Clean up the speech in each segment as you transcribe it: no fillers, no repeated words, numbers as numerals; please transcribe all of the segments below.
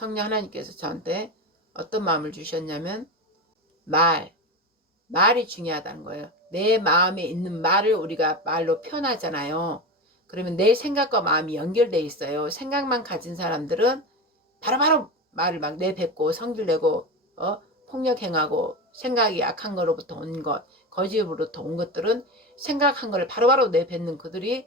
성령 하나님께서 저한테 어떤 마음을 주셨냐면 말이 중요하다는 거예요. 내 마음에 있는 말을 우리가 말로 표현하잖아요. 그러면 내 생각과 마음이 연결돼 있어요. 생각만 가진 사람들은 바로바로 말을 막 내뱉고 성질내고 폭력행하고 생각이 약한 거로부터 온 것, 거짓으로부터 온 것들은 생각한 거를 바로바로 내뱉는 그들이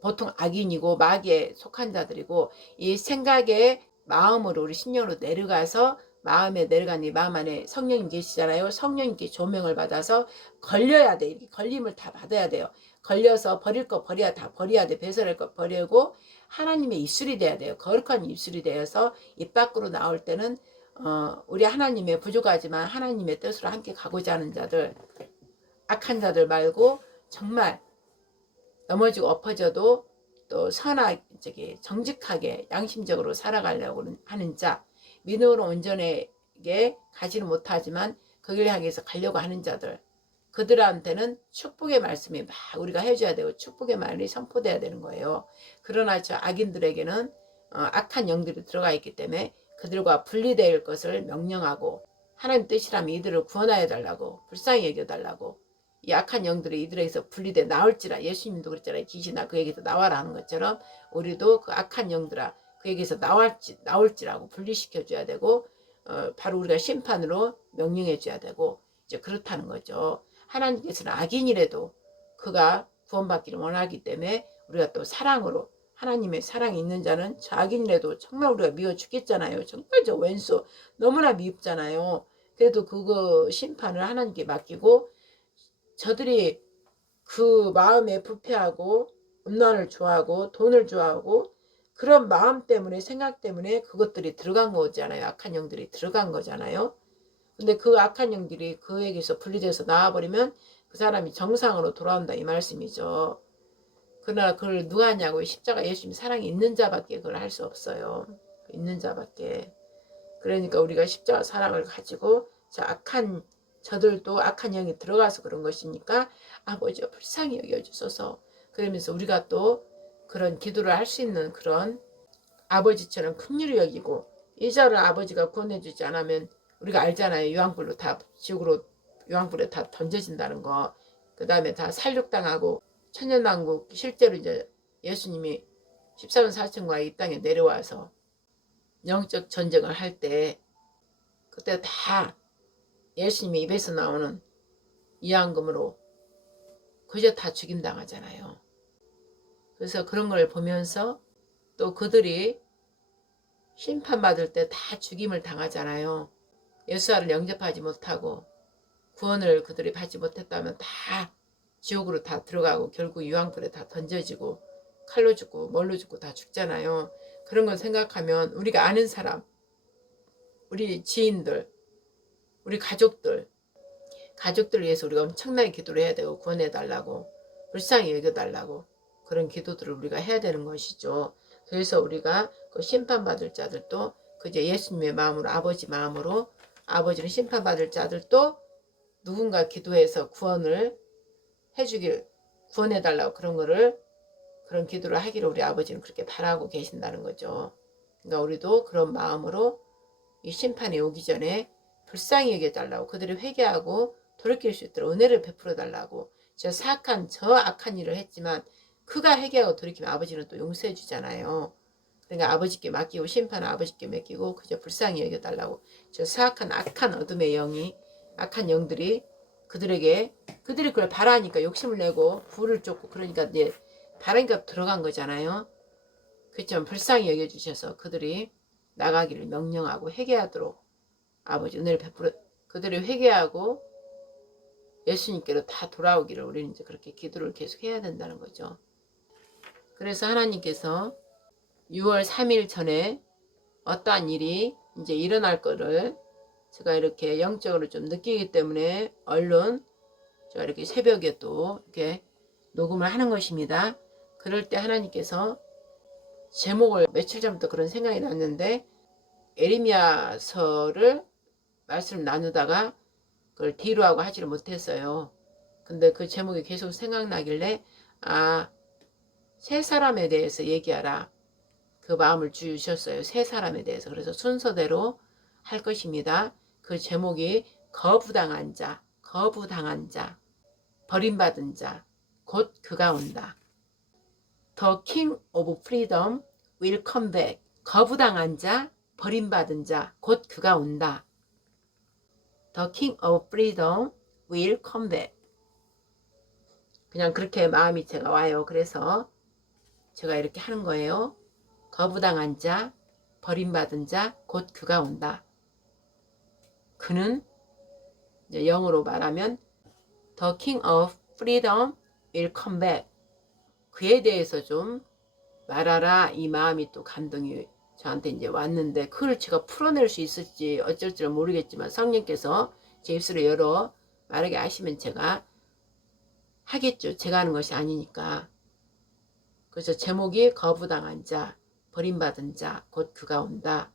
보통 악인이고 마귀에 속한 자들이고, 이 생각의 마음으로 우리 신령으로 내려가서 마음에 내려간 이 마음 안에 성령님 계시잖아요. 성령님께 조명을 받아서 걸려야 돼. 이렇게 걸림을 다 받아야 돼요. 걸려서 버릴 거 다 버려야 돼. 배설할 거 버리고 하나님의 입술이 돼야 돼요. 거룩한 입술이 되어서 입 밖으로 나올 때는 우리 하나님의 부족하지만 하나님의 뜻으로 함께 가고자 하는 자들, 악한 자들 말고 정말 넘어지고 엎어져도 또 선하게 정직하게 양심적으로 살아가려고 하는 자, 믿음으로 온전하게 가지는 못하지만 그 길을 향해서 가려고 하는 자들, 그들한테는 축복의 말씀이 막 우리가 해줘야 되고 축복의 말이 선포돼야 되는 거예요. 그러나 저 악인들에게는 악한 영들이 들어가 있기 때문에 그들과 분리될 것을 명령하고, 하나님 뜻이라면 이들을 구원하여 달라고, 불쌍히 여겨달라고, 이 악한 영들이 이들에게서 분리돼 나올지라, 예수님도 그랬잖아요. 귀신아 그에게서 나와라 하는 것처럼 우리도 그 악한 영들아 그에게서 나올지라고 분리시켜 줘야 되고, 바로 우리가 심판으로 명령해 줘야 되고, 이제 그렇다는 거죠. 하나님께서는 악인이라도 그가 구원받기를 원하기 때문에 우리가 또 사랑으로, 하나님의 사랑이 있는 자는 저 악인이라도 정말 우리가 미워 죽겠잖아요. 정말 저 왼수 너무나 미흡잖아요. 그래도 그거 심판을 하나님께 맡기고, 저들이 그 마음에 부패하고 음란을 좋아하고 돈을 좋아하고 그런 마음 때문에, 생각 때문에 그것들이 들어간 거잖아요. 악한 영들이 들어간 거잖아요. 근데 그 악한 영들이 그에게서 분리돼서 나와버리면 그 사람이 정상으로 돌아온다 이 말씀이죠. 그러나 그걸 누가 하냐고. 십자가 예수님 사랑이 있는 자밖에 그걸 할 수 없어요. 있는 자밖에. 그러니까 우리가 십자가 사랑을 가지고 저들도 악한 영이 들어가서 그런 것이니까 아버지가 불쌍히 여겨주소서. 그러면서 우리가 또 그런 기도를 할 수 있는 그런 아버지처럼 긍휼히 여기고, 이 자를 아버지가 구원해주지 않으면 우리가 알잖아요. 유황불로 다 지옥으로, 유황불에 다 던져진다는 거. 그 다음에 다 살육당하고 천년왕국, 실제로 이제 예수님이 14만 4천과 이 땅에 내려와서 영적 전쟁을 할 때 그때 다 예수님의 입에서 나오는 이양금으로 그저 다 죽임당하잖아요. 그래서 그런 걸 보면서 또 그들이 심판받을 때 다 죽임을 당하잖아요. 예수를 영접하지 못하고 구원을 그들이 받지 못했다면 다 지옥으로 다 들어가고 결국 유황불에 다 던져지고 칼로 죽고 뭘로 죽고 다 죽잖아요. 그런 걸 생각하면 우리가 아는 사람, 우리 지인들, 우리 가족들을 위해서 우리가 엄청나게 기도를 해야 되고, 구원해달라고, 불쌍히 여겨달라고, 그런 기도들을 우리가 해야 되는 것이죠. 그래서 우리가 그 심판받을 자들도 그저 예수님의 마음으로, 아버지 마음으로, 아버지는 심판받을 자들도 누군가 기도해서 구원을 해주길, 구원해달라고 그런 기도를 하기를 우리 아버지는 그렇게 바라고 계신다는 거죠. 그러니까 우리도 그런 마음으로 이 심판이 오기 전에 불쌍히 여겨달라고, 그들이 회개하고 돌이킬 수 있도록 은혜를 베풀어 달라고. 저 악한 일을 했지만 그가 회개하고 돌이키면 아버지는 또 용서해 주잖아요. 그러니까 아버지께 맡기고, 심판은 아버지께 맡기고 그저 불쌍히 여겨달라고. 저 악한 어둠의 영이, 악한 영들이 그들이 그걸 바라니까 욕심을 내고 불을 쫓고, 그러니까 이제 바라니까 들어간 거잖아요. 그렇지만 불쌍히 여겨주셔서 그들이 나가기를 명령하고 회개하도록 아버지 은혜를 베풀어, 그들이 회개하고 예수님께로 다 돌아오기를 우리는 이제 그렇게 기도를 계속 해야 된다는 거죠. 그래서 하나님께서 6월 3일 전에 어떠한 일이 이제 일어날 거를 제가 이렇게 영적으로 좀 느끼기 때문에 얼른 제가 이렇게 새벽에 또 이렇게 녹음을 하는 것입니다. 그럴 때 하나님께서 제목을, 며칠 전부터 그런 생각이 났는데 에레미야서를 말씀을 나누다가 그걸 뒤로 하고 하지를 못했어요. 근데 그 제목이 계속 생각나길래 세 사람에 대해서 얘기하라. 그 마음을 주셨어요. 세 사람에 대해서. 그래서 순서대로 할 것입니다. 그 제목이 거부당한 자, 거부당한 자, 버림받은 자, 곧 그가 온다. The King of Freedom will come back. 거부당한 자, 버림받은 자, 곧 그가 온다. The King of Freedom will come back. 그냥 그렇게 마음이 제가 와요. 그래서 제가 이렇게 하는 거예요. 거부당한 자, 버림받은 자, 곧 그가 온다. 그는 이제 영어로 말하면 The King of Freedom will come back. 그에 대해서 좀 말하라. 이 마음이 또 감동이 저한테 이제 왔는데 그걸 제가 풀어낼 수 있을지 어쩔지는 모르겠지만 성령께서 제 입술을 열어 말하게 하시면 제가 하겠죠. 제가 하는 것이 아니니까. 그래서 제목이 거부당한 자, 버림받은 자, 곧 그가 온다.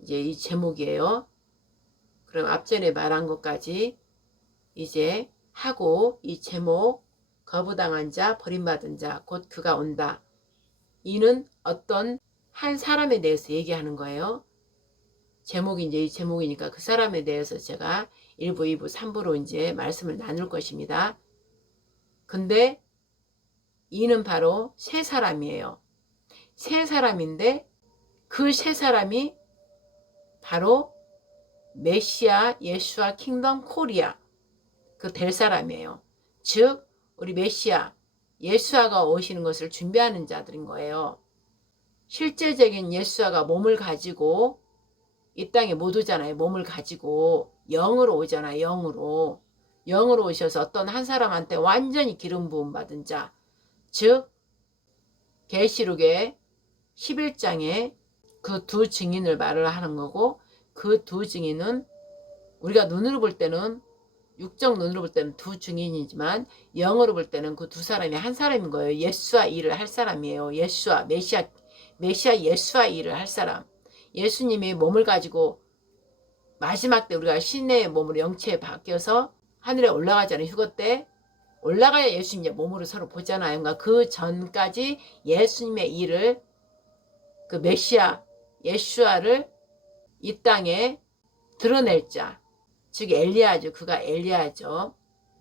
이제 이 제목이에요. 그럼 앞전에 말한 것까지 이제 하고 이 제목 거부당한 자, 버림받은 자, 곧 그가 온다. 이는 어떤 한 사람에 대해서 얘기하는 거예요. 제목이 이제 이 제목이니까 그 사람에 대해서 제가 1부, 2부, 3부로 이제 말씀을 나눌 것입니다. 근데 이는 바로 세 사람이에요. 세 사람인데 그 세 사람이 바로 메시아 예수와 킹덤 코리아 그 될 사람이에요. 즉 우리 메시아 예수아가 오시는 것을 준비하는 자들인 거예요. 실제적인 예수아가 몸을 가지고 이 땅에 못 오잖아요. 몸을 가지고 영으로 오잖아요. 영으로 오셔서 어떤 한 사람한테 완전히 기름 부음 받은 자, 즉 계시록의 11장에 그 두 증인을 말을 하는 거고 그 두 증인은 우리가 눈으로 볼 때는 육적 눈으로 볼 때는 두 증인이지만 영으로 볼 때는 그 두 사람이 한 사람인 거예요. 예수와 일을 할 사람이에요. 예수와 메시아 예수와 일을 할 사람. 예수님이 몸을 가지고 마지막 때 우리가 신의 몸으로 영체에 바뀌어서 하늘에 올라가잖아요. 휴거 때 올라가야 예수님의 몸으로 서로 보잖아요. 그러니까 그 전까지 예수님의 일을 그 메시아 예수아를 이 땅에 드러낼 자, 즉 엘리야죠. 그가 엘리야죠.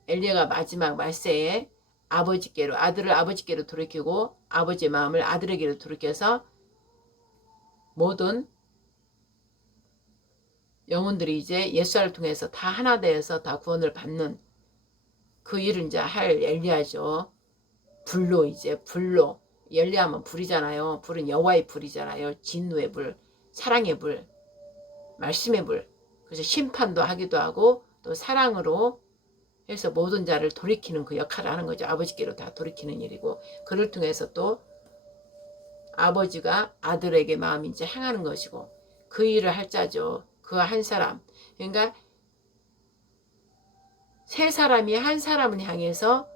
엘리야가 마지막 말세에 아버지께로 아들을 아버지께로 돌이키고 아버지의 마음을 아들에게로 돌이켜서 모든 영혼들이 이제 예수를 통해서 다 하나 되어서 다 구원을 받는 그 일을 이제 할 엘리야죠. 불로 이제 불로 엘리야면 불이잖아요. 불은 여호와의 불이잖아요. 진노의 불, 사랑의 불, 말씀의 불. 그래서 심판도 하기도 하고 또 사랑으로 해서 모든 자를 돌이키는 그 역할을 하는 거죠. 아버지께로 다 돌이키는 일이고 그를 통해서 또 아버지가 아들에게 마음이 이제 향하는 것이고 그 일을 할 자죠. 그 한 사람. 그러니까 세 사람이 한 사람을 향해서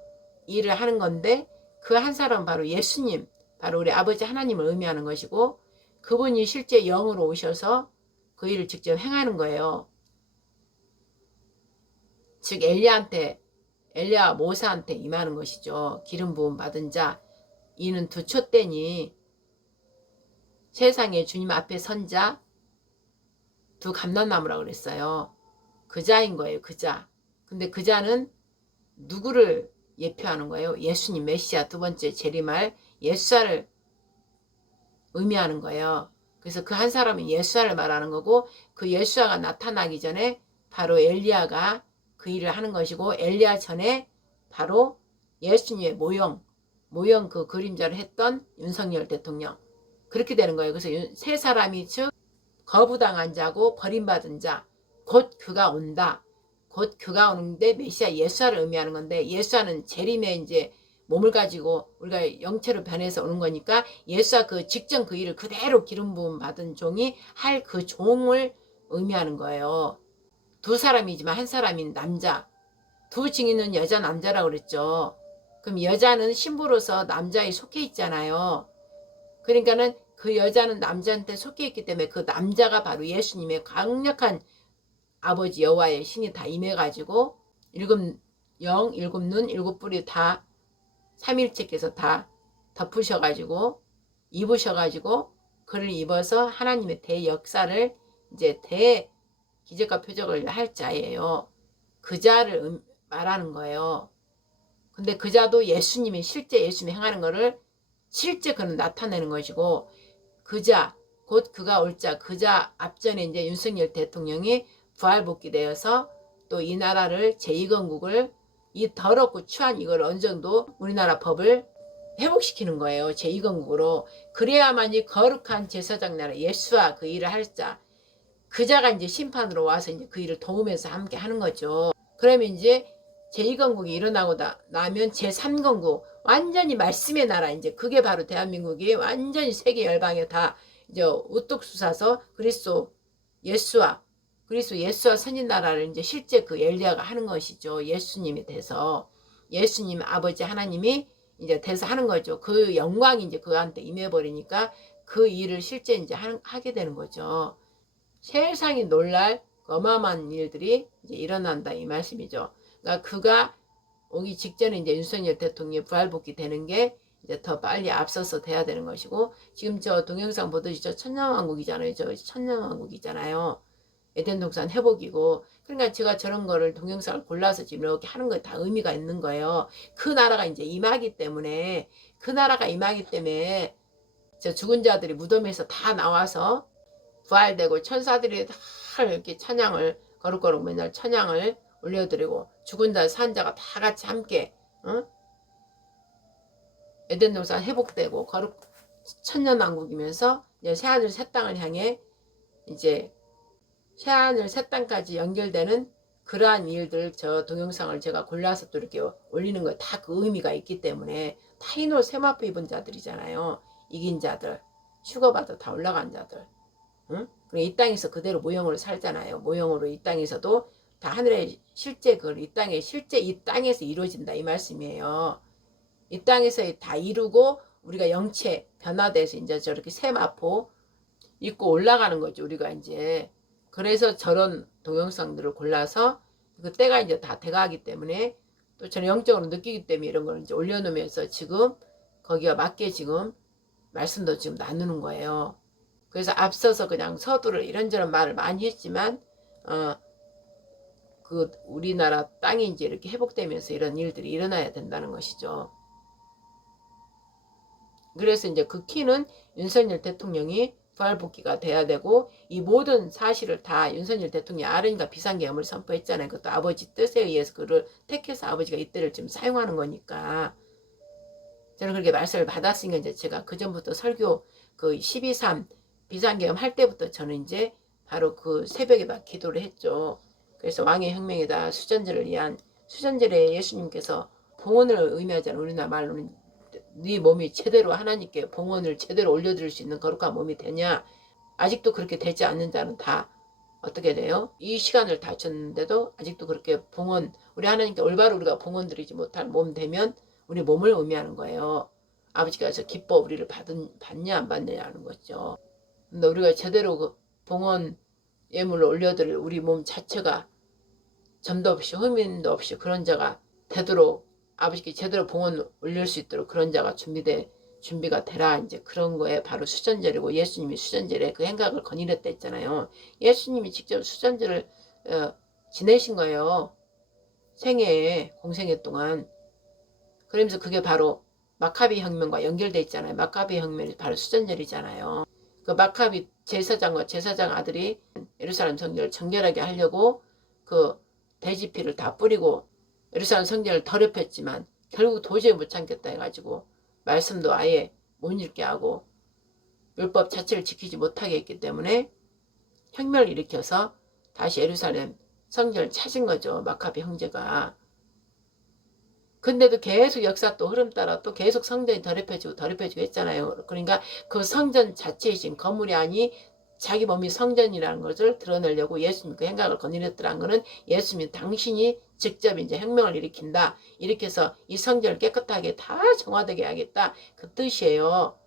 일을 하는 건데 그 한 사람은 바로 예수님, 바로 우리 아버지 하나님을 의미하는 것이고 그분이 실제 영으로 오셔서 그 일을 직접 행하는 거예요. 즉 엘리야 모세한테 임하는 것이죠. 기름 부음 받은 자. 이는 두 촛대니 세상에 주님 앞에 선 자, 두 감람나무라고 그랬어요. 그 자인 거예요. 그 자. 근데 그 자는 누구를 예표하는 거예요? 예수님 메시아 두 번째 재림할 예수아를 의미하는 거예요. 그래서 그 한 사람은 예수아를 말하는 거고 그 예수아가 나타나기 전에 바로 엘리야가 그 일을 하는 것이고 엘리야 전에 바로 예수님의 모형 그 그림자를 했던 윤석열 대통령 그렇게 되는 거예요. 그래서 세 사람이 즉 거부당한 자고 버림받은 자 곧 그가 온다. 곧 그가 오는데 메시아 예수아를 의미하는 건데 예수아는 재림에 이제 몸을 가지고 우리가 영체로 변해서 오는 거니까 예수아 그 직전 그 일을 그대로 기름 부음 받은 종이 할 그 종을 의미하는 거예요. 두 사람이지만 한 사람인 남자. 두 증인은 여자 남자라고 그랬죠. 그럼 여자는 신부로서 남자에 속해 있잖아요. 그러니까는 그 여자는 남자한테 속해 있기 때문에 그 남자가 바로 예수님의 강력한 아버지 여호와의 신이 다 임해가지고 일곱 영, 일곱 눈, 일곱 뿔이 다 삼일체께서 다 덮으셔가지고 입으셔가지고 그를 입어서 하나님의 대역사를 이제 대 기적과 표적을 할 자예요. 그 자를 말하는 거예요. 근데 그 자도 예수님이 실제 예수님이 행하는 거를 실제 그는 나타내는 것이고, 그 자, 곧 그가 올 자, 그 자 앞전에 이제 윤석열 대통령이 부활복귀되어서 또 이 나라를 제2건국을 이 더럽고 추한 이걸 어느 정도 우리나라 법을 회복시키는 거예요. 제2건국으로. 그래야만 이 거룩한 제사장 나라 예수와 그 일을 할 자, 그 자가 이제 심판으로 와서 이제 그 일을 도우면서 함께 하는 거죠. 그러면 이제 제2건국이 일어나고 나면 제3건국, 완전히 말씀의 나라, 이제 그게 바로 대한민국이 완전히 세계 열방에 다 이제 우뚝 솟아서 예수와 선진 나라를 이제 실제 그 엘리야가 하는 것이죠. 예수님이 돼서 예수님 아버지 하나님이 이제 돼서 하는 거죠. 그 영광이 이제 그한테 임해버리니까 그 일을 실제 이제 하게 되는 거죠. 세상이 놀랄 어마어마한 일들이 이제 일어난다 이 말씀이죠. 그러니까 그가 오기 직전에 이제 윤석열 대통령이 부활복귀 되는 게 이제 더 빨리 앞서서 돼야 되는 것이고, 지금 저 동영상 보듯이 저 천년왕국이잖아요. 저 천년왕국이잖아요. 에덴 동산 회복이고, 그러니까 제가 저런 거를 동영상을 골라서 지금 이렇게 하는 거에 다 의미가 있는 거예요. 그 나라가 이제 임하기 때문에, 저 죽은 자들이 무덤에서 다 나와서 부활되고 천사들이 다 이렇게 찬양을 거룩거룩 맨날 찬양을 올려드리고, 죽은 자 산 자가 다 같이 함께 에덴 동산 회복되고 거룩 천년왕국이면서 이제 새하늘 새 땅을 향해 이제 새하늘 새 땅까지 연결되는 그러한 일들, 저 동영상을 제가 골라서 또 이렇게 올리는 거에 다 그 의미가 있기 때문에, 타인으로 세마포 입은 자들이잖아요. 이긴 자들, 휴거받아 다 올라간 자들, 응? 이 땅에서 그대로 모형으로 살잖아요. 모형으로 이 땅에서도 다 하늘의 실제 이 땅에서 이루어진다 이 말씀이에요. 이 땅에서 다 이루고 우리가 영체 변화돼서 이제 저렇게 세마포 입고 올라가는 거죠. 우리가 이제 그래서 저런 동영상들을 골라서 그 때가 이제 다 돼가기 때문에, 또 저는 영적으로 느끼기 때문에 이런 걸 이제 올려놓으면서 지금 거기와 맞게 지금 말씀도 지금 나누는 거예요. 그래서 앞서서 그냥 서두를 이런저런 말을 많이 했지만, 그 우리나라 땅이 이제 이렇게 회복되면서 이런 일들이 일어나야 된다는 것이죠. 그래서 이제 그 키는 윤석열 대통령이 부활복귀가 돼야 되고, 이 모든 사실을 다 윤석열 대통령이 아른과 비상계엄을 선포했잖아요. 그것도 아버지 뜻에 의해서 그를 택해서 아버지가 이때를 지금 사용하는 거니까. 저는 그렇게 말씀을 받았으니까 이제 제가 그 전부터 설교 그 12.3 비상계엄 할 때부터 저는 이제 바로 그 새벽에 막 기도를 했죠. 그래서 왕의 혁명이다 수전절에 예수님께서 봉헌을 의미하잖아요. 우리나라 말로는 네 몸이 제대로 하나님께 봉헌을 제대로 올려드릴 수 있는 거룩한 몸이 되냐. 아직도 그렇게 되지 않는 자는 다 어떻게 돼요? 이 시간을 다 줬는데도 아직도 그렇게 우리 하나님께 올바로 우리가 봉헌 드리지 못할 몸 되면 우리 몸을 의미하는 거예요. 아버지께서 기뻐 우리를 받냐 안 받느냐는 거죠. 근데 우리가 제대로 그 봉헌 예물을 올려드릴 우리 몸 자체가 점도 없이 흠인도 없이 그런 자가 되도록, 아버지께 제대로 봉헌 올릴 수 있도록 그런 자가 준비가 되라. 이제 그런 거에 바로 수전절이고, 예수님이 수전절에 그 행각을 거닐었다 했잖아요. 예수님이 직접 수전절을 지내신 거예요. 공생애 동안. 그러면서 그게 바로 마카비 혁명과 연결돼 있잖아요. 마카비 혁명이 바로 수전절이잖아요. 그 마카비 제사장 아들이 예루살렘 성전을 정결하게 하려고 그 돼지피를 다 뿌리고 예루살렘 성전을 더럽혔지만 결국 도저히 못 참겠다 해가지고 말씀도 아예 못 읽게 하고 율법 자체를 지키지 못하게 했기 때문에 혁명을 일으켜서 다시 예루살렘 성전을 찾은 거죠. 마카비 형제가. 근데도 계속 역사 또 흐름 따라 또 계속 성전이 더럽혀지고 했잖아요. 그러니까 그 성전 자체이신 건물이 아니 자기 몸이 성전이라는 것을 드러내려고 예수님 그 행각을 거닐었더라는 것은 예수님 당신이 직접 이제 혁명을 일으켜서 이 성전을 깨끗하게 다 정화되게 하겠다 그 뜻이에요.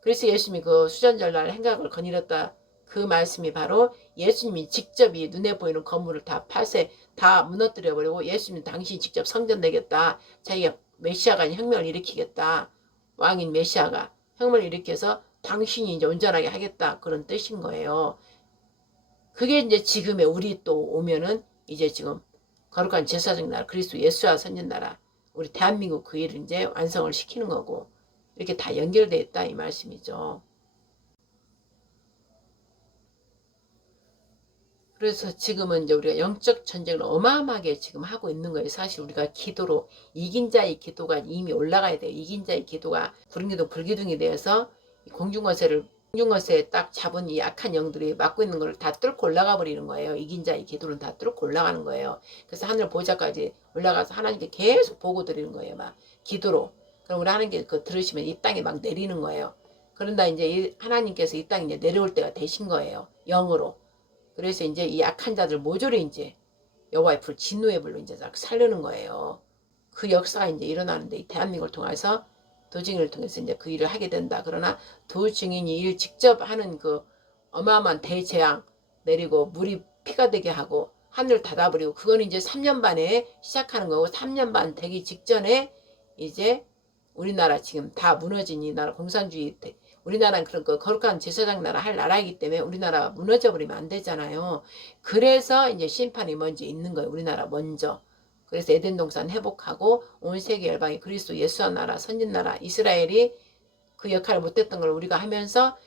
그래서 예수님이 그 수전절날 행각을 거닐었다 그 말씀이 바로 예수님이 직접 이 눈에 보이는 건물을 다 무너뜨려버리고 예수님 당신이 직접 성전 내겠다. 자기가 메시아가 아닌 혁명을 일으키겠다. 왕인 메시아가 혁명을 일으켜서 당신이 이제 온전하게 하겠다 그런 뜻인 거예요. 그게 이제 지금의 우리 또 오면은 이제 지금 거룩한 제사장 나라 그리스도 예수와 선진 나라 우리 대한민국 그 일을 이제 완성을 시키는 거고 이렇게 다 연결되어 있다 이 말씀이죠. 그래서 지금은 이제 우리가 영적 전쟁을 어마어마하게 지금 하고 있는 거예요. 사실 우리가 기도로 이긴 자의 기도가 이미 올라가야 돼요. 이긴 자의 기도가 구름기둥 불기둥이 되어서 공중거세에 딱 잡은 이 악한 영들이 막고 있는 걸 다 뚫고 올라가 버리는 거예요. 이긴 자의 기도는 다 뚫고 올라가는 거예요. 그래서 하늘 보좌까지 올라가서 하나님께 계속 보고 드리는 거예요. 막 기도로. 그럼 우리 하나님께 그 들으시면 이 땅에 막 내리는 거예요. 그런다 이제 하나님께서 이 땅에 이제 내려올 때가 되신 거예요. 영으로. 그래서 이제 이 악한 자들 모조리 이제 여호와의 불, 진노의 불로 이제 딱 살르는 거예요. 그 역사가 이제 일어나는데 이 대한민국을 통해서 도증인을 통해서 이제 그 일을 하게 된다. 그러나 도증인이 일 직접 하는 그 어마어마한 대재앙 내리고 물이 피가 되게 하고 하늘 닫아버리고 그건 이제 3년 반에 시작하는 거고 3년 반 되기 직전에 이제 우리나라 지금 다 무너진 이 나라 공산주의 우리나라는 그런 거 거룩한 제사장 나라 할 나라이기 때문에 우리나라 무너져 버리면 안 되잖아요. 그래서 이제 심판이 먼저 있는 거예요. 우리나라 먼저. 그래서 에덴 동산 회복하고 온 세계 열방이 그리스도 예수와 나라 선진 나라 이스라엘이 그 역할을 못했던 걸 우리가 하면서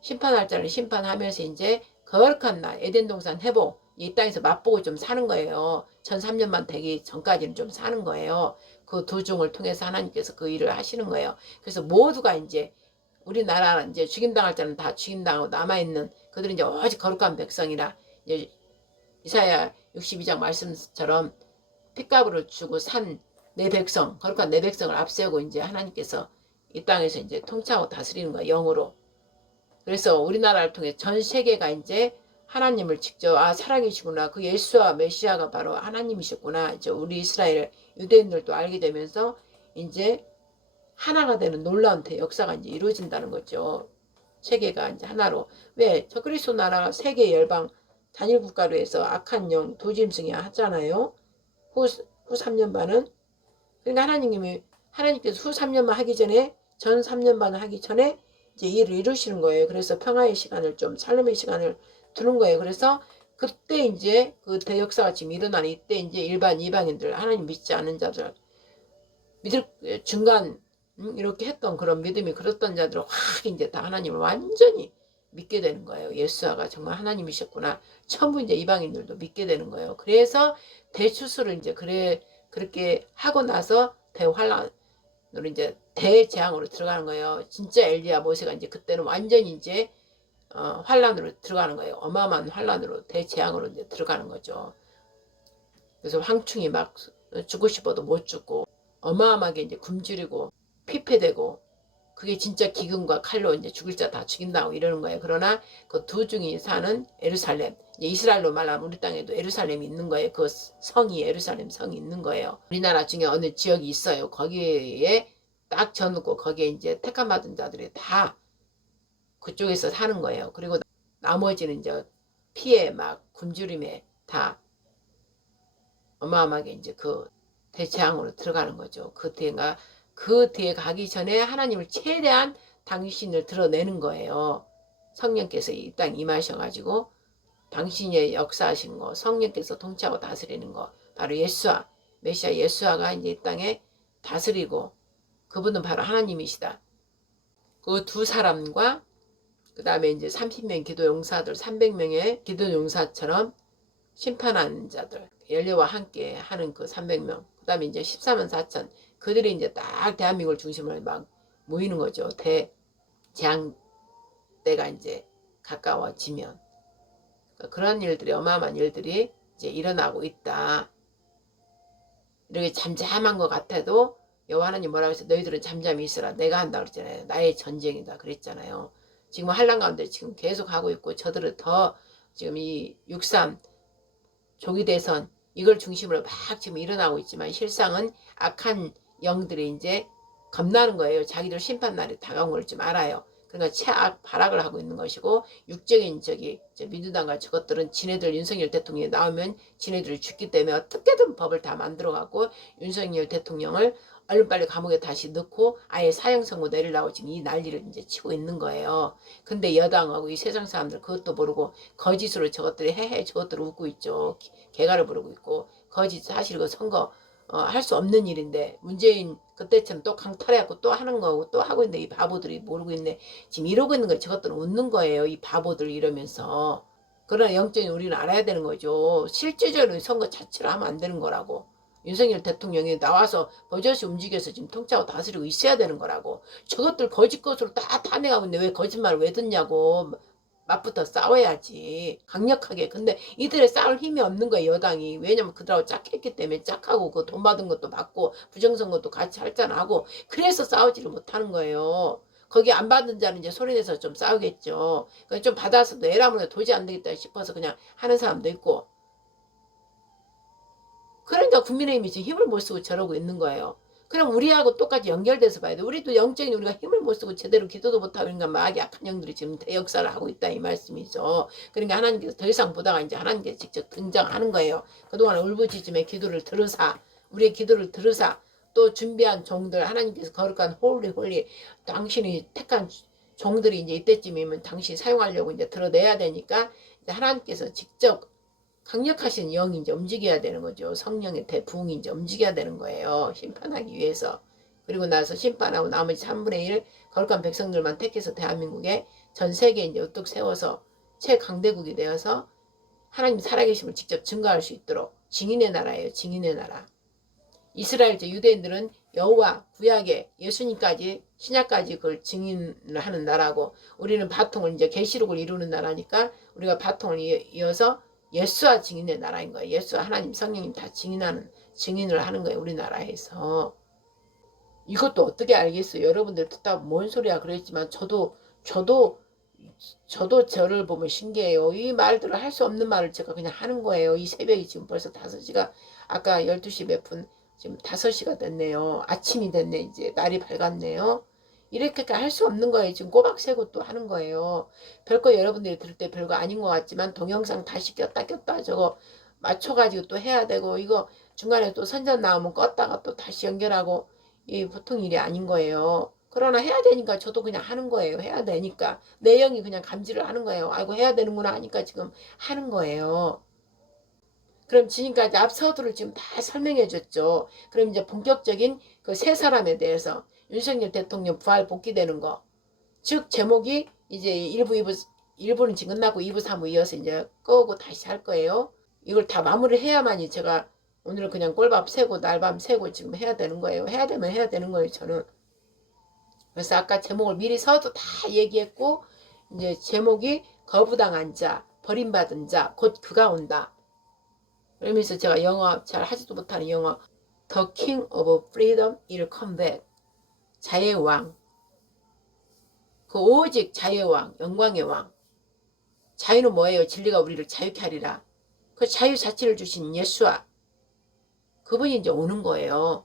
심판할 자를 심판하면서 이제 거룩한 날 에덴 동산 회복 이 땅에서 맛보고 좀 사는 거예요. 1300만 되기 전까지는 좀 사는 거예요. 그 도중을 통해서 하나님께서 그 일을 하시는 거예요. 그래서 모두가 이제 우리나라 이제 죽임당할 자는 다 죽임당하고 남아있는 그들은 이제 오직 거룩한 백성이라 이제 이사야 62장 말씀처럼 핏값으로 주고 산 내 백성 거룩한 내 백성을 앞세우고 이제 하나님께서 이 땅에서 이제 통치하고 다스리는 거예요. 영으로. 그래서 우리나라를 통해 전 세계가 이제 하나님을 직접 살아계시구나 그 예수와 메시아가 바로 하나님이셨구나 이제 우리 이스라엘 유대인들도 알게 되면서 이제 하나가 되는 놀라운 대역사가 이제 이루어진다는 거죠. 세계가 이제 하나로. 왜? 저 그리스도 나라가 세계 열방 단일 국가로 해서 악한 영 도짐승이 하잖아요. 후 3년 반은. 그러니까 하나님께서 후 3년만 하기 전에 전 3년 반을 하기 전에 이제 일을 이루시는 거예요. 그래서 평화의 시간을 좀 살림의 시간을 두는 거예요. 그래서 그때 이제 그 대역사가 지금 일어나는 이때 이제 일반 이방인들 하나님 믿지 않은 자들 믿을 중간 이렇게 했던 그런 믿음이 그렇던 자들은 확 이제 다 하나님을 완전히 믿게 되는 거예요. 예수아가 정말 하나님이셨구나. 전부 이제 이방인들도 믿게 되는 거예요. 그래서 대추수를 이제 그렇게 하고 나서 대환란으로 이제 대재앙으로 들어가는 거예요. 진짜 엘리야 모세가 이제 그때는 완전히 이제 환란으로 들어가는 거예요. 어마어마한 환란으로 대재앙으로 이제 들어가는 거죠. 그래서 황충이 막 죽고 싶어도 못 죽고 어마어마하게 이제 굶주리고 피폐되고 그게 진짜 기근과 칼로 이제 죽을 자 다 죽인다고 이러는 거예요. 그러나 그 도중이 사는 에루살렘, 이스라엘로 말하면 우리 땅에도 에루살렘이 있는 거예요. 그 성이 에루살렘 성이 있는 거예요. 우리나라 중에 어느 지역이 있어요. 거기에 딱 져놓고 거기에 이제 택함 받은 자들이 다 그쪽에서 사는 거예요. 그리고 나머지는 이제 피해 막 굶주림에 다 어마어마하게 이제 그 대재앙으로 들어가는 거죠. 그 뒤에 가기 전에 하나님을 최대한 당신을 드러내는 거예요. 성령께서 이 땅 임하셔가지고 당신의 역사하신 거, 성령께서 통치하고 다스리는 거, 바로 예수아, 메시아 예수아가 이제 이 땅에 다스리고 그분은 바로 하나님이시다. 그 두 사람과 그 다음에 이제 30명 기도용사들, 300명의 기도용사처럼 심판하는 자들, 열려와 함께 하는 그 300명, 그 다음에 이제 14만 4천, 그들이 이제 딱 대한민국을 중심으로 막 모이는 거죠. 대재앙 때가 이제 가까워지면. 그러니까 그런 일들이, 어마어마한 일들이 이제 일어나고 있다. 이렇게 잠잠한 것 같아도 여호와 하나님 뭐라고 해서 너희들은 잠잠히 있으라. 내가 한다 그랬잖아요. 나의 전쟁이다 그랬잖아요. 지금 환란 가운데 지금 계속 하고 있고 저들은 더 지금 이 6.3 조기 대선 이걸 중심으로 막 지금 일어나고 있지만 실상은 악한 영들이 이제 겁나는 거예요. 자기들 심판 날이 다가온 걸 좀 알아요. 그러니까 최악 발악을 하고 있는 것이고 육적인 민주당과 저것들은 지네들 윤석열 대통령이 나오면 지네들이 죽기 때문에 어떻게든 법을 다 만들어 갖고 윤석열 대통령을 얼른 빨리 감옥에 다시 넣고 아예 사형 선고 내리려고 지금 이 난리를 이제 치고 있는 거예요. 근데 여당하고 이 세상 사람들 그것도 모르고 거짓으로 저것들이 헤헤 저것들을 웃고 있죠. 개가를 부르고 있고 거짓 사실 그 선거 할 수 없는 일인데 문재인 그때처럼 또 강탈해갖고 또 하는 거고 또 하고 있는데 이 바보들이 모르고 있네. 지금 이러고 있는 거예요. 저것들은 웃는 거예요. 이 바보들 이러면서. 그러나 영적인 우리는 알아야 되는 거죠. 실제적으로 선거 자체를 하면 안 되는 거라고. 윤석열 대통령이 나와서 버젓이 움직여서 지금 통치하고 다스리고 있어야 되는 거라고. 저것들 거짓 것으로 다 탄핵하고 있는데 왜 거짓말을 왜 듣냐고. 맞부터 싸워야지. 강력하게. 근데 이들의 싸울 힘이 없는 거예요, 여당이. 왜냐면 그들하고 짝했기 때문에 짝하고 그 돈 받은 것도 받고 부정선거도 같이 할잖아고. 그래서 싸우지를 못하는 거예요. 거기 안 받는 자는 이제 소리내서 좀 싸우겠죠. 좀 받아서 내라면 도저히 안 되겠다 싶어서 그냥 하는 사람도 있고. 그러니까 국민의힘이 지금 힘을 못 쓰고 저러고 있는 거예요. 그럼 우리하고 똑같이 연결돼서 봐야 돼. 우리도 영적인 우리가 힘을 못 쓰고 제대로 기도도 못하고 그러니까 마귀 악한 영들이 지금 대역사를 하고 있다 이 말씀이죠. 그러니까 하나님께서 더 이상 보다가 이제 하나님께서 직접 등장하는 거예요. 그동안 울부짖음의 기도를 들으사 우리의 기도를 들으사 또 준비한 종들 하나님께서 거룩한 홀리 당신이 택한 종들이 이제 이때쯤이면 당신이 사용하려고 이제 드러내야 되니까 이제 하나님께서 직접 강력하신 영이 이제 움직여야 되는 거죠. 성령의 대부흥이 이제 움직여야 되는 거예요. 심판하기 위해서. 그리고 나서 심판하고 나머지 3분의 1 거룩한 백성들만 택해서 대한민국에 전 세계에 이제 우뚝 세워서 최강대국이 되어서 하나님 살아계심을 직접 증거할 수 있도록 증인의 나라예요. 증인의 나라. 이스라엘 유대인들은 여호와 구약에 예수님까지 신약까지 그걸 증인을 하는 나라고 우리는 바통을 이제 계시록을 이루는 나라니까 우리가 바통을 이어서 예수와 증인의 나라인 거예요. 예수와 하나님 성령님 다 증인을 하는 거예요. 우리나라에서. 이것도 어떻게 알겠어요. 여러분들 듣다 뭔 소리야 그랬지만 저도 저를 보면 신기해요. 이 말들을 할 수 없는 말을 제가 그냥 하는 거예요. 이 새벽이 지금 벌써 5시가 아까 12시 몇 분 지금 5시가 됐네요. 아침이 됐네. 이제 날이 밝았네요. 이렇게 할 수 없는 거예요. 지금 꼬박 세고 또 하는 거예요. 별거 여러분들이 들을 때 별거 아닌 것 같지만 동영상 다시 꼈다 저거 맞춰가지고 또 해야 되고 이거 중간에 또 선전 나오면 껐다가 또 다시 연결하고 이 보통 일이 아닌 거예요. 그러나 해야 되니까 저도 그냥 하는 거예요. 해야 되니까 내 영이 그냥 감지를 하는 거예요. 아이고 해야 되는구나 하니까 지금 하는 거예요. 그럼 지금까지 앞서들을 지금 다 설명해 줬죠. 그럼 이제 본격적인 그 세 사람에 대해서 윤석열 대통령 부활 복귀되는 거. 즉 제목이 이제 1부, 2부, 1부는 지금 끝나고 2부, 3부 이어서 이제 끄고 다시 할 거예요. 이걸 다 마무리 해야만이 제가 오늘은 그냥 꼴밥 세고 날밤 세고 지금 해야 되는 거예요. 해야 되면 해야 되는 거예요, 저는. 그래서 아까 제목을 미리 서도 다 얘기했고 이제 제목이 거부당한 자, 버림받은 자, 곧 그가 온다. 그러면서 제가 영어 잘 하지도 못하는 영어 The King of Freedom will come back. 자유의 왕. 그 오직 자유의 왕, 영광의 왕. 자유는 뭐예요? 진리가 우리를 자유케 하리라. 그 자유 자체를 주신 예수와 그분이 이제 오는 거예요.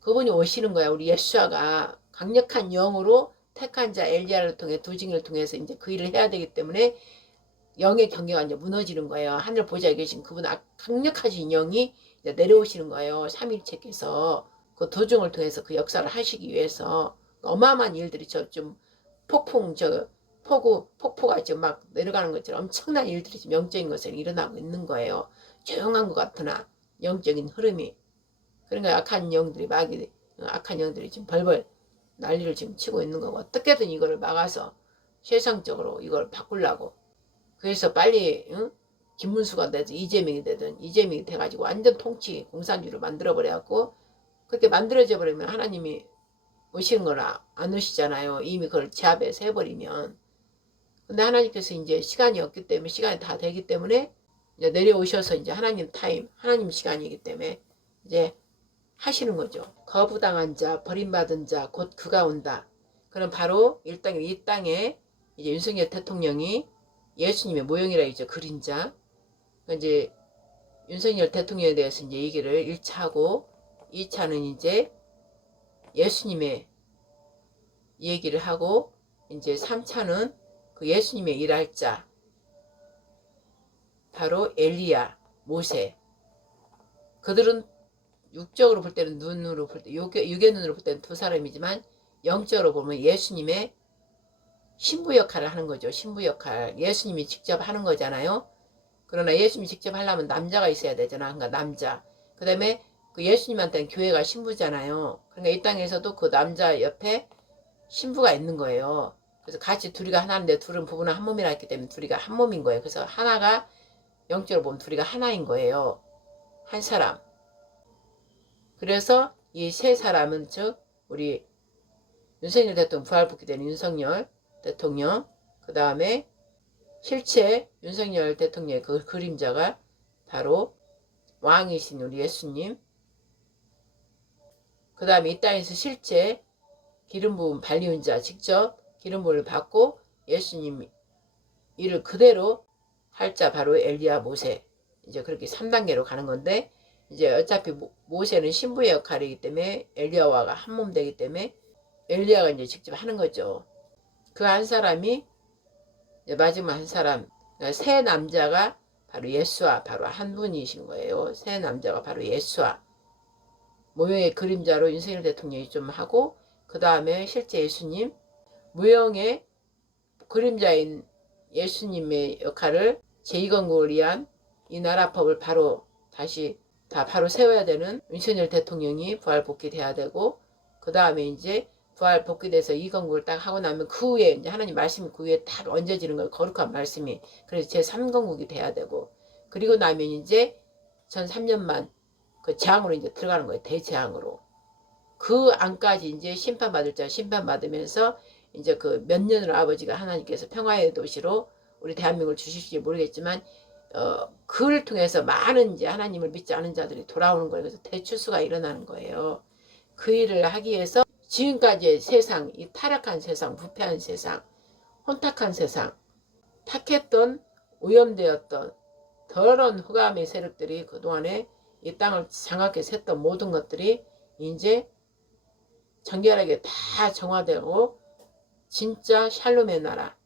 그분이 오시는 거야. 우리 예수아가 강력한 영으로 택한 자 엘리야를 통해 두 증인을 통해서 이제 그 일을 해야 되기 때문에 영의 경계가 이제 무너지는 거예요. 하늘 보좌에 계신 그분 강력하신 영이 이제 내려오시는 거예요. 삼일체께서 그 도중을 통해서 그 역사를 하시기 위해서 어마어마한 일들이 좀 폭포가 지금 막 내려가는 것처럼 엄청난 일들이 지금 영적인 것에 일어나고 있는 거예요. 조용한 것 같으나 영적인 흐름이. 그러니까 악한 영들이 지금 벌벌 난리를 지금 치고 있는 거고 어떻게든 이거를 막아서 세상적으로 이걸 바꾸려고. 그래서 빨리 김문수가 되든 이재명이 돼가지고 완전 통치 공산주의로 만들어버려갖고 그렇게 만들어져 버리면 하나님이 오시는 걸 안 오시잖아요. 이미 그걸 제압해서 해버리면. 근데 하나님께서 이제 시간이 없기 때문에 시간이 다 되기 때문에 이제 내려오셔서 이제 하나님 타임, 하나님 시간이기 때문에 이제 하시는 거죠. 거부당한 자, 버림받은 자, 곧 그가 온다. 그럼 바로 이 땅에 이제 윤석열 대통령이 예수님의 모형이라 이제 그림자. 이제 윤석열 대통령에 대해서 이제 얘기를 1차 하고 2차는 이제 예수님의 얘기를 하고 이제 3차는 그 예수님의 일할 자 바로 엘리야, 모세. 그들은 육적으로 볼 때는 눈으로 볼 때, 육의 눈으로 볼 때는 두 사람이지만 영적으로 보면 예수님의 신부 역할을 하는 거죠. 신부 역할. 예수님이 직접 하는 거잖아요. 그러나 예수님이 직접 하려면 남자가 있어야 되잖아. 그러니까 남자. 그 다음에 그 예수님한테는 교회가 신부잖아요. 그러니까 이 땅에서도 그 남자 옆에 신부가 있는 거예요. 그래서 같이 둘이가 하나인데 둘은 부부는 한 몸이라 했기 때문에 둘이가 한 몸인 거예요. 그래서 하나가 영적으로 보면 둘이가 하나인 거예요. 한 사람. 그래서 이 세 사람은 즉 우리 윤석열 대통령 부활복귀 되는 윤석열 대통령 그 다음에 실제 윤석열 대통령의 그 그림자가 바로 왕이신 우리 예수님 그 다음에 이 땅에서 실제 기름 부음 발리운 자 직접 기름 부음을 받고 예수님 일을 그대로 할 자 바로 엘리야 모세 이제 그렇게 3단계로 가는 건데 이제 어차피 모세는 신부의 역할이기 때문에 엘리야와가 한 몸 되기 때문에 엘리야가 이제 직접 하는 거죠. 그 한 사람이 이제 마지막 한 사람 그러니까 세 남자가 바로 예수와 바로 한 분이신 거예요. 세 남자가 바로 예수와 모형의 그림자로 윤석열 대통령이 좀 하고 그 다음에 실제 예수님 무형의 그림자인 예수님의 역할을 제2건국을 위한 이 나라법을 바로 다시 다 바로 세워야 되는 윤석열 대통령이 부활복귀 돼야 되고 그 다음에 이제 부활복귀돼서 2건국을 딱 하고 나면 그 후에 이제 하나님 말씀이 그 후에 딱 얹어지는 거예요. 거룩한 말씀이. 그래서 제3건국이 돼야 되고 그리고 나면 이제 전 3년만 그 재앙으로 이제 들어가는 거예요. 대재앙으로. 그 안까지 이제 심판받을 자 심판받으면서 이제 그 몇 년을 아버지가 하나님께서 평화의 도시로 우리 대한민국을 주실지 모르겠지만 그를 통해서 많은 이제 하나님을 믿지 않은 자들이 돌아오는 거예요. 그래서 대추수가 일어나는 거예요. 그 일을 하기 위해서 지금까지의 세상, 이 타락한 세상, 부패한 세상, 혼탁한 세상, 탁했던 오염되었던 더러운 흑암의 세력들이 그동안에 이 땅을 장악해 샜던 모든 것들이 이제 정결하게 다 정화되고 진짜 샬롬의 나라,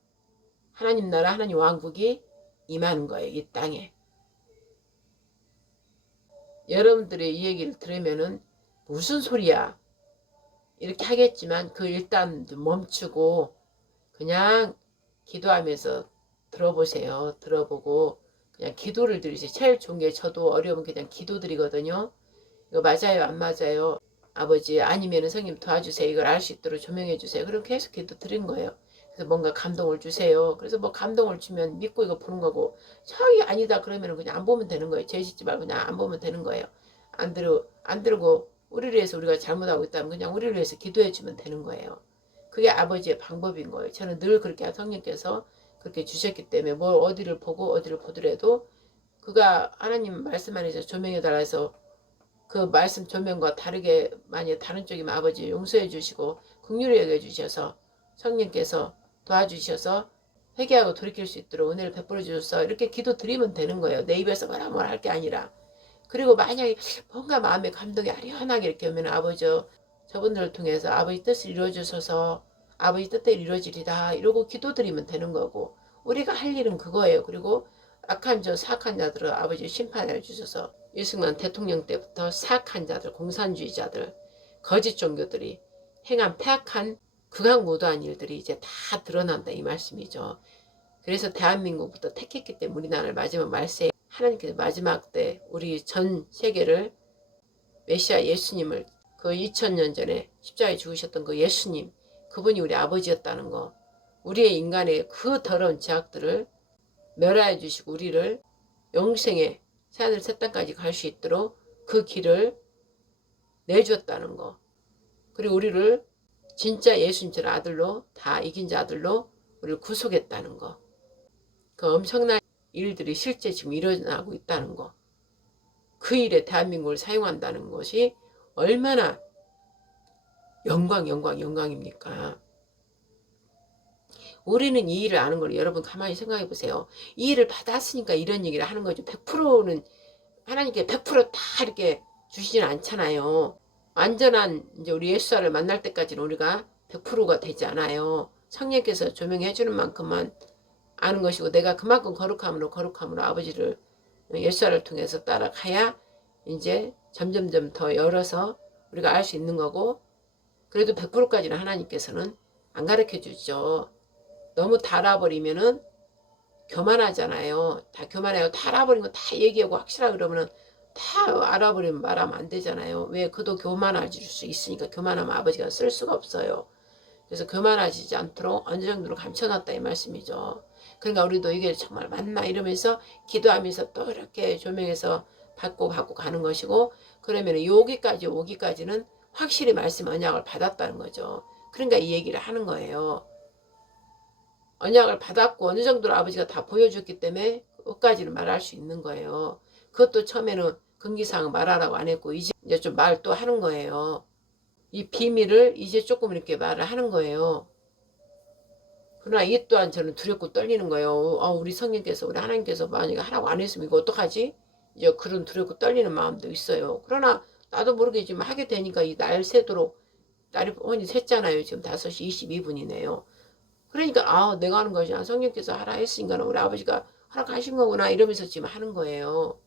하나님 나라, 하나님 왕국이 임하는 거예요. 이 땅에. 여러분들의 이 얘기를 들으면은 무슨 소리야? 이렇게 하겠지만 그 일단 멈추고 그냥 기도하면서 들어보세요. 들어보고 그냥 기도를 드리세요. 제일 좋은 게 저도 어려우면 그냥 기도 드리거든요. 이거 맞아요? 안 맞아요? 아버지 아니면 성님 도와주세요. 이걸 알 수 있도록 조명해 주세요. 그렇게 계속 기도 드린 거예요. 그래서 뭔가 감동을 주세요. 그래서 뭐 감동을 주면 믿고 이거 보는 거고 저기 아니다 그러면 그냥 안 보면 되는 거예요. 죄 짓지 말고 그냥 안 보면 되는 거예요. 안 들고 우리를 위해서 우리가 잘못하고 있다면 그냥 우리를 위해서 기도해 주면 되는 거예요. 그게 아버지의 방법인 거예요. 저는 늘 그렇게 성령께서 그렇게 주셨기 때문에 뭘 어디를 보고 어디를 보더라도 그가 하나님 말씀 안에서 조명해 달라 해서 그 말씀 조명과 다르게 만약 다른 쪽이면 아버지 용서해 주시고 긍휼히 여겨 주셔서 성령께서 도와주셔서 회개하고 돌이킬 수 있도록 은혜를 베풀어 주셔서 이렇게 기도 드리면 되는 거예요. 내 입에서 뭐라 할 게 아니라. 그리고 만약에 뭔가 마음의 감동이 아련하게 이렇게 오면 아버지 저분들을 통해서 아버지 뜻을 이루어주셔서 아버지 뜻대로 이루어지리다 이러고 기도드리면 되는 거고 우리가 할 일은 그거예요. 그리고 악한 사악한 자들은 아버지 심판해 주셔서 유승만 대통령 때부터 사악한 자들 공산주의자들 거짓 종교들이 행한 폐악한 극악무도한 일들이 이제 다 드러난다 이 말씀이죠. 그래서 대한민국부터 택했기 때문에 우리나라를 마지막 말세에 하나님께서 마지막 때 우리 전 세계를 메시아 예수님을 그 2000년 전에 십자가에 죽으셨던 그 예수님 그분이 우리 아버지였다는 거 우리의 인간의 그 더러운 죄악들을 멸하여 주시고 우리를 영생의 새하늘 새 땅까지 갈 수 있도록 그 길을 내주었다는 거 그리고 우리를 진짜 예수님처럼 아들로 다 이긴 자들로 우리를 구속했다는 거 그 엄청난 일들이 실제 지금 일어나고 있다는 거. 그 일에 대한민국을 사용한다는 것이 얼마나 영광입니까? 우리는 이 일을 아는 걸 여러분 가만히 생각해 보세요. 이 일을 받았으니까 이런 얘기를 하는 거죠. 100%는 하나님께 100%다 이렇게 주시진 않잖아요. 완전한 이제 우리 예수를 만날 때까지는 우리가 100%가 되지 않아요. 성령께서 조명해 주는 만큼만 아는 것이고 내가 그만큼 거룩함으로 아버지를 예수를 통해서 따라가야 이제 점점점 더 열어서 우리가 알 수 있는 거고, 그래도 100%까지는 하나님께서는 안 가르쳐 주죠. 너무 달아버리면은 교만하잖아요. 다 교만해요. 다 알아버리면 다 얘기하고 확실하게 그러면은 다 알아버리면 말하면 안 되잖아요. 왜? 그도 교만해질 수 있으니까. 교만하면 아버지가 쓸 수가 없어요. 그래서 교만하지 않도록 어느 정도로 감춰놨다 이 말씀이죠. 그러니까 우리도 이게 정말 맞나 이러면서 기도하면서 또 이렇게 조명해서 받고 가는 것이고, 그러면 여기까지 오기까지는 확실히 말씀 언약을 받았다는 거죠. 그러니까 이 얘기를 하는 거예요. 언약을 받았고 어느 정도로 아버지가 다 보여줬기 때문에 끝까지는 말할 수 있는 거예요. 그것도 처음에는 금기사항 말하라고 안 했고 이제 좀 말 또 하는 거예요. 이 비밀을 이제 조금 이렇게 말을 하는 거예요. 그러나 이 또한 저는 두렵고 떨리는 거예요. 우리 성령께서 우리 하나님께서 만약에 하라고 안 했으면 이거 어떡하지? 이제 그런 두렵고 떨리는 마음도 있어요. 그러나 나도 모르게 지금 하게 되니까 이 날 새도록 날이 뻔히 샜잖아요. 지금 5시 22분이네요. 그러니까 내가 하는 것이 성령께서 하라 했으니까 우리 아버지가 허락하신 거구나 이러면서 지금 하는 거예요.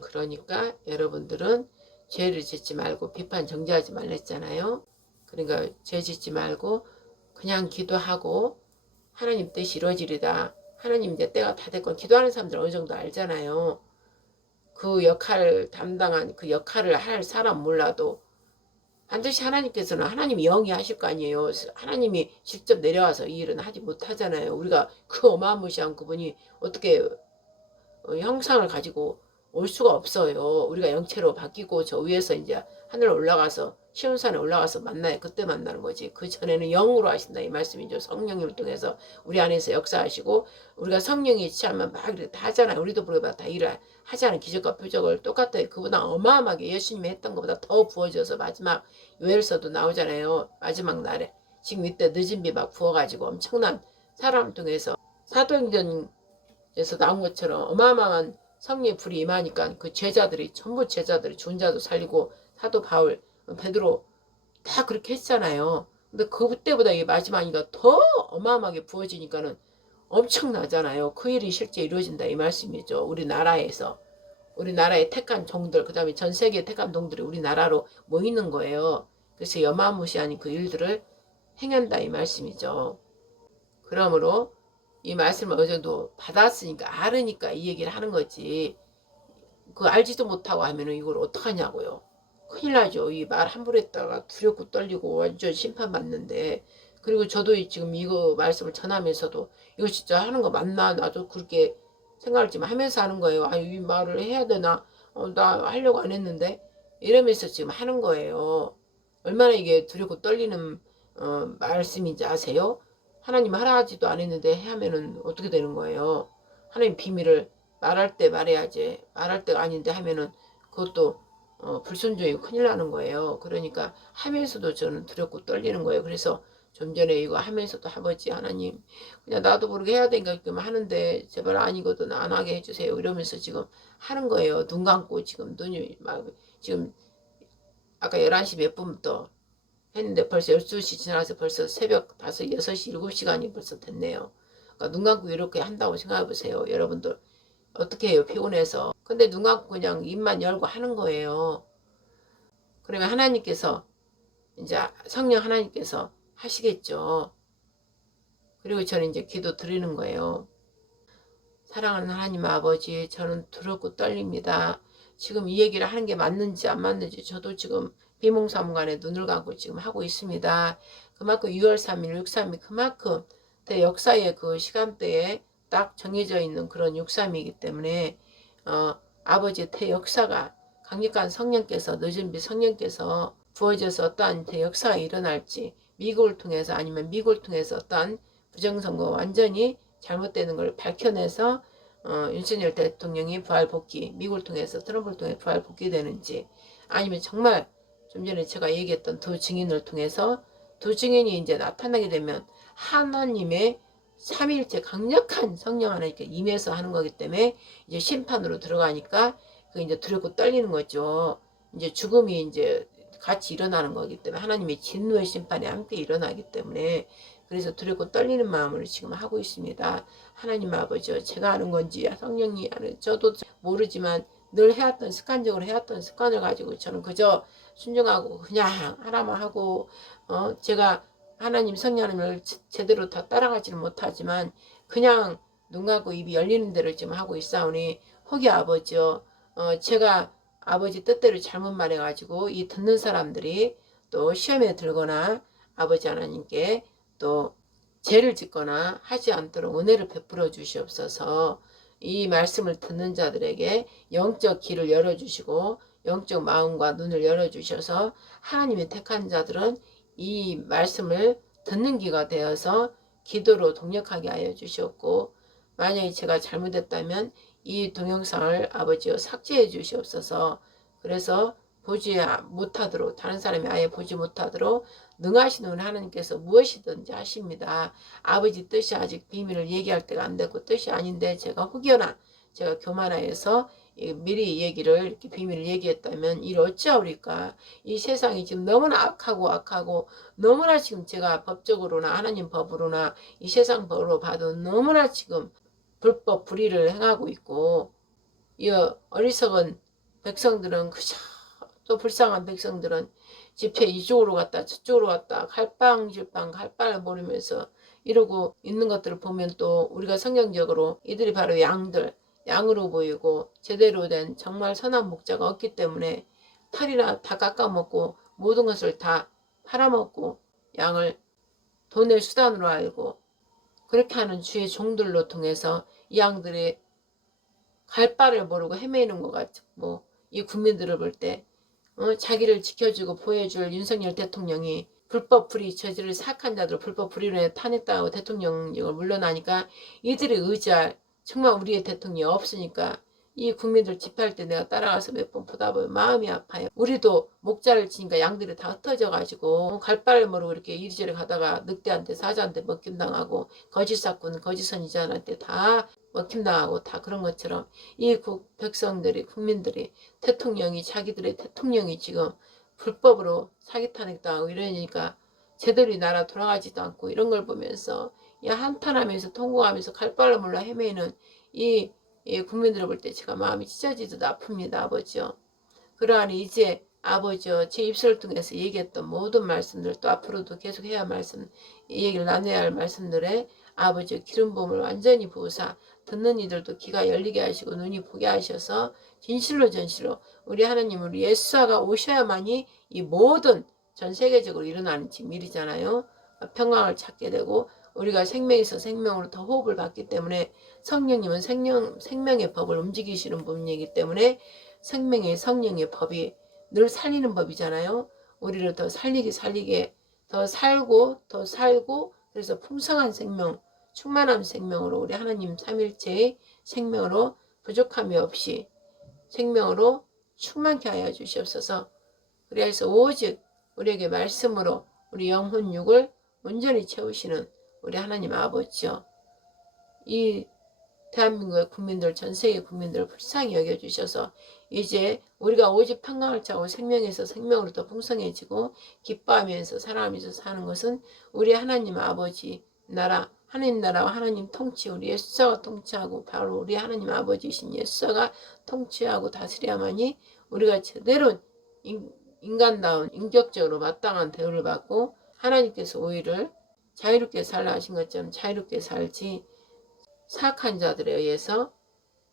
그러니까 여러분들은 죄를 짓지 말고 비판 정죄하지 말랬잖아요. 그러니까 죄 짓지 말고 그냥 기도하고 하나님 뜻이 이루어지리다. 하나님 이제 때가 다 됐고, 기도하는 사람들 어느 정도 알잖아요. 그 역할을 담당한 그 역할을 할 사람 몰라도 반드시 하나님께서는 하나님이 영이 하실 거 아니에요. 하나님이 직접 내려와서 이 일은 하지 못하잖아요. 우리가 그 어마무시한 그분이 어떻게 형상을 가지고 올 수가 없어요. 우리가 영체로 바뀌고 저 위에서 이제 하늘 올라가서 시온산에 올라가서 만나요. 그때 만나는 거지. 그 전에는 영으로 하신다 이 말씀이죠. 성령님을 통해서 우리 안에서 역사하시고, 우리가 성령이 취하면 막 이렇게 다 하잖아요. 우리도 그러다 다 일을 하잖아요. 기적과 표적을 똑같아요. 그보다 어마어마하게 예수님이 했던 것보다 더 부어져서 마지막 요엘서도 나오잖아요. 마지막 날에 지금 이때 늦은 비 막 부어가지고 엄청난 사람 통해서 사도행전에서 나온 것처럼 어마어마한 성령의 불이 임하니까 그 제자들이 전부 제자들이 준자도 살리고 사도 바울 베드로 다 그렇게 했잖아요. 근데 그때보다 이 마지막이가 더 어마어마하게 부어지니까는 엄청나잖아요. 그 일이 실제 이루어진다 이 말씀이죠. 우리나라에서 우리나라의 택한 종들, 그 다음에 전 세계의 택한 종들이 우리나라로 모이는 거예요. 그래서 여마무시한 그 일들을 행한다 이 말씀이죠. 그러므로 이 말씀을 어느 정도 받았으니까 알으니까 이 얘기를 하는 거지. 그 알지도 못하고 하면은 이걸 어떡하냐고요. 큰일 나죠. 이 말 함부로 했다가 두렵고 떨리고 완전 심판받는데. 그리고 저도 지금 이거 말씀을 전하면서도 이거 진짜 하는 거 맞나? 나도 그렇게 생각을 좀 하면서 하는 거예요. 이 말을 해야 되나? 나 하려고 안 했는데. 이러면서 지금 하는 거예요. 얼마나 이게 두렵고 떨리는 말씀인지 아세요? 하나님 하라 하지도 안 했는데 하면은 어떻게 되는 거예요? 하나님 비밀을 말할 때 말해야지. 말할 때가 아닌데 하면은 그것도 불순종이 큰일 나는 거예요. 그러니까 하면서도 저는 두렵고 떨리는 거예요. 그래서 좀 전에 이거 하면서도 아버지 하나님 그냥 나도 모르게 해야 되니까 하는데 제발 아니거든 안 하게 해주세요. 이러면서 지금 하는 거예요. 눈 감고 지금 눈이 막 지금 아까 11시 몇 분부터 했는데 벌써 12시 지나서 벌써 새벽 5, 6시, 7시간이 벌써 됐네요. 그러니까 눈 감고 이렇게 한다고 생각해 보세요. 여러분들 어떻게 해요? 피곤해서. 근데 눈 감고 그냥 입만 열고 하는 거예요. 그러면 하나님께서 이제 성령 하나님께서 하시겠죠. 그리고 저는 이제 기도 드리는 거예요. 사랑하는 하나님 아버지, 저는 두렵고 떨립니다. 지금 이 얘기를 하는 게 맞는지 안 맞는지 저도 지금 비몽사몽간에 눈을 감고 지금 하고 있습니다. 그만큼 6월 3일, 6.3일 그만큼 역사의 그 시간대에 딱 정해져 있는 그런 6.3이기 때문에 아버지의 대역사가 강력한 성령께서 늦은 비 성령께서 부어져서 어떠한 대역사가 일어날지 미국을 통해서 아니면 미국을 통해서 어떠한 부정선거 완전히 잘못되는 걸 밝혀내서 윤석열 대통령이 부활복귀 미국을 통해서 트럼프를 통해 부활복귀 되는지 아니면 정말 좀 전에 제가 얘기했던 두 증인을 통해서 두 증인이 이제 나타나게 되면 하나님의 삼위일체 강력한 성령 하나님께 임해서 하는 거기 때문에 이제 심판으로 들어가니까 그 이제 두렵고 떨리는 거죠. 이제 죽음이 이제 같이 일어나는 거기 때문에 하나님의 진노의 심판이 함께 일어나기 때문에 그래서 두렵고 떨리는 마음으로 지금 하고 있습니다. 하나님 아버지 제가 하는 건지 성령이 하는 저도 모르지만 늘 해왔던 습관적으로 해왔던 습관을 가지고 저는 그저 순종하고 그냥 하나만 하고 제가 하나님 성령님을 제대로 다 따라가지는 못하지만 그냥 눈 감고 입이 열리는 대로 지금 하고 있사오니 혹이 아버지요 제가 아버지 뜻대로 잘못 말해가지고 이 듣는 사람들이 또 시험에 들거나 아버지 하나님께 또 죄를 짓거나 하지 않도록 은혜를 베풀어 주시옵소서. 이 말씀을 듣는 자들에게 영적 길을 열어주시고 영적 마음과 눈을 열어주셔서 하나님의 택한 자들은 이 말씀을 듣는 기가 되어서 기도로 동력하게 하여 주시옵고 만약에 제가 잘못했다면 이 동영상을 아버지여 삭제해 주시옵소서. 그래서 보지 못하도록 다른 사람이 아예 보지 못하도록 능하신 우리 하나님께서 무엇이든지 하십니다. 아버지 뜻이 아직 비밀을 얘기할 때가 안 됐고 뜻이 아닌데 제가 혹여나 제가 교만하여서 미리 얘기를 이렇게 비밀을 얘기했다면 이를 어찌하오리까. 이 세상이 지금 너무나 악하고 너무나 지금 제가 법적으로나 하나님 법으로나 이 세상 법으로 봐도 너무나 지금 불법 불의를 행하고 있고 이 어리석은 백성들은 그저 또 불쌍한 백성들은 집회 이쪽으로 갔다 저쪽으로 갔다 갈빵질빵 갈빵을 모르면서 이러고 있는 것들을 보면 또 우리가 성경적으로 이들이 바로 양으로 보이고 제대로 된 정말 선한 목자가 없기 때문에 털이나 다 깎아먹고 모든 것을 다 팔아먹고 양을 돈의 수단으로 알고 그렇게 하는 주의 종들로 통해서 이 양들이 갈 바를 모르고 헤매는 것 같고 이 국민들을 볼때 자기를 지켜주고 보여줄 윤석열 대통령이 불법 불의 저지를 사악한 자들 불법 불의로 해 탄핵당하고 대통령직을 물러나니까 이들이 의지할 정말 우리의 대통령이 없으니까 이 국민들 집회할 때 내가 따라가서 몇 번 보다 보면 마음이 아파요. 우리도 목자를 지니까 양들이 다 흩어져 가지고 갈 바를 모르고 이렇게 이리저리 가다가 늑대한테 사자한테 먹힘당하고 거짓사건 거짓선지자한테 다 먹힘당하고 다 그런 것처럼 이 백성들이 국민들이 대통령이 자기들의 대통령이 지금 불법으로 사기 탄핵당하고 이러니까 제대로 나라 돌아가지도 않고 이런 걸 보면서 이 한탄하면서 통곡하면서 갈 바를 몰라 헤매는 이 국민들을 볼 때 제가 마음이 찢어지듯 아픕니다. 아버지요. 그러하니 이제 아버지요 제 입술을 통해서 얘기했던 모든 말씀들 또 앞으로도 계속 해야 이 얘기를 나눠야 할 말씀들에 아버지요 기름 부음을 완전히 부으사 듣는 이들도 귀가 열리게 하시고 눈이 보게 하셔서 진실로 전실로 우리 하나님 우리 예수가 오셔야만이 이 모든 전 세계적으로 일어나는 지금 일이잖아요. 평강을 찾게 되고 우리가 생명에서 생명으로 더 호흡을 받기 때문에 성령님은 생명의 법을 움직이시는 분이기 때문에 생명의 성령의 법이 늘 살리는 법이잖아요. 우리를 더 살리게 더 살고 그래서 풍성한 생명 충만한 생명으로 우리 하나님 삼일체의 생명으로 부족함이 없이 생명으로 충만케 하여 주시옵소서. 그래서 오직 우리에게 말씀으로 우리 영혼 육을 온전히 채우시는 우리 하나님 아버지요. 이 대한민국의 국민들 전 세계 국민들을 불쌍히 여겨주셔서 이제 우리가 오직 평강을 차고 생명에서 생명으로 더 풍성해지고 기뻐하면서 사랑하면서 사는 것은 우리 하나님 아버지 나라 하나님 나라와 하나님 통치 우리 예수가 통치하고 바로 우리 하나님 아버지이신 예수가 통치하고 다스려야만이 우리가 제대로 인간다운 인격적으로 마땅한 대우를 받고 하나님께서 우리를 자유롭게 살라 하신 것처럼 자유롭게 살지 사악한 자들에 의해서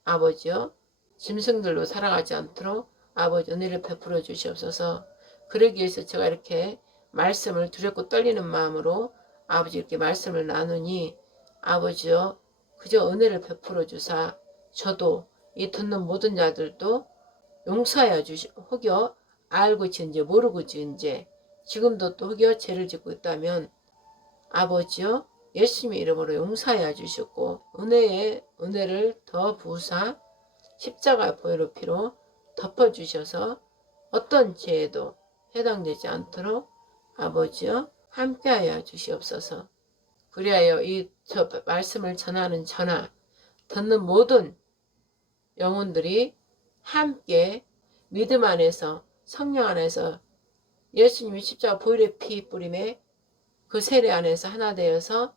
아버지여 짐승들로 살아가지 않도록 아버지 은혜를 베풀어 주시옵소서. 그러기 위해서 제가 이렇게 말씀을 두렵고 떨리는 마음으로 아버지 이렇게 말씀을 나누니 아버지여 그저 은혜를 베풀어 주사 저도 이 듣는 모든 자들도 용서하여 혹여 알고 지은지 모르고 지은지 지금도 또 혹여 죄를 짓고 있다면 아버지여 예수님의 이름으로 용서하여 주시고 은혜를 더 부으사 십자가 보혈의 피로 덮어주셔서 어떤 죄에도 해당되지 않도록 아버지여 함께하여 주시옵소서. 그리하여 저 말씀을 전하는 저나 듣는 모든 영혼들이 함께 믿음 안에서 성령 안에서 예수님이 십자가 보혈의 피 뿌림에 그 세례 안에서 하나 되어서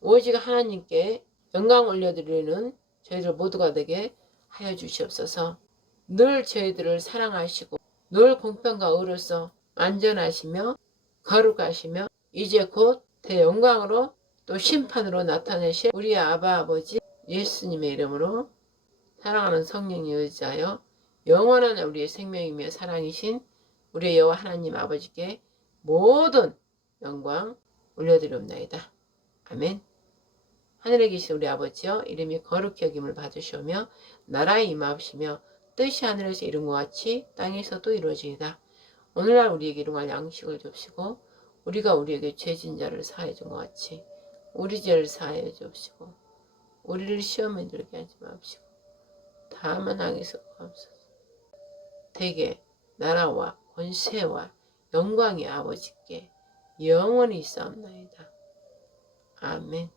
오직 하나님께 영광 올려드리는 저희들 모두가 되게 하여 주시옵소서. 늘 저희들을 사랑하시고 늘 공평과 의로서 안전하시며 거룩하시며 이제 곧 대영광으로 또 심판으로 나타내실 우리 아바 아버지 예수님의 이름으로 사랑하는 성령이 의지하여 영원한 우리의 생명이며 사랑이신 우리 여호와 하나님 아버지께 모든 영광 올려드리옵나이다. 아멘. 하늘에 계신 우리 아버지여, 이름이 거룩히 여김을 받으시오며 나라에 임하옵시며 뜻이 하늘에서 이룬 것 같이 땅에서도 이루어지이다. 오늘날 우리에게 일용할 양식을 줍시고 우리가 우리에게 죄진 자를 사하여 준 것 같이 우리 죄를 사하여 주옵시고 우리를 시험에 들게 하지 마옵시고 다만 악에서 구하옵소서. 대개 나라와 권세와 영광이 아버지께 영원히 있사옵나이다. 아멘.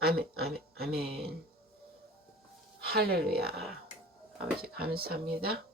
아멘, 아멘, 아멘. 할렐루야. 아버지 감사합니다.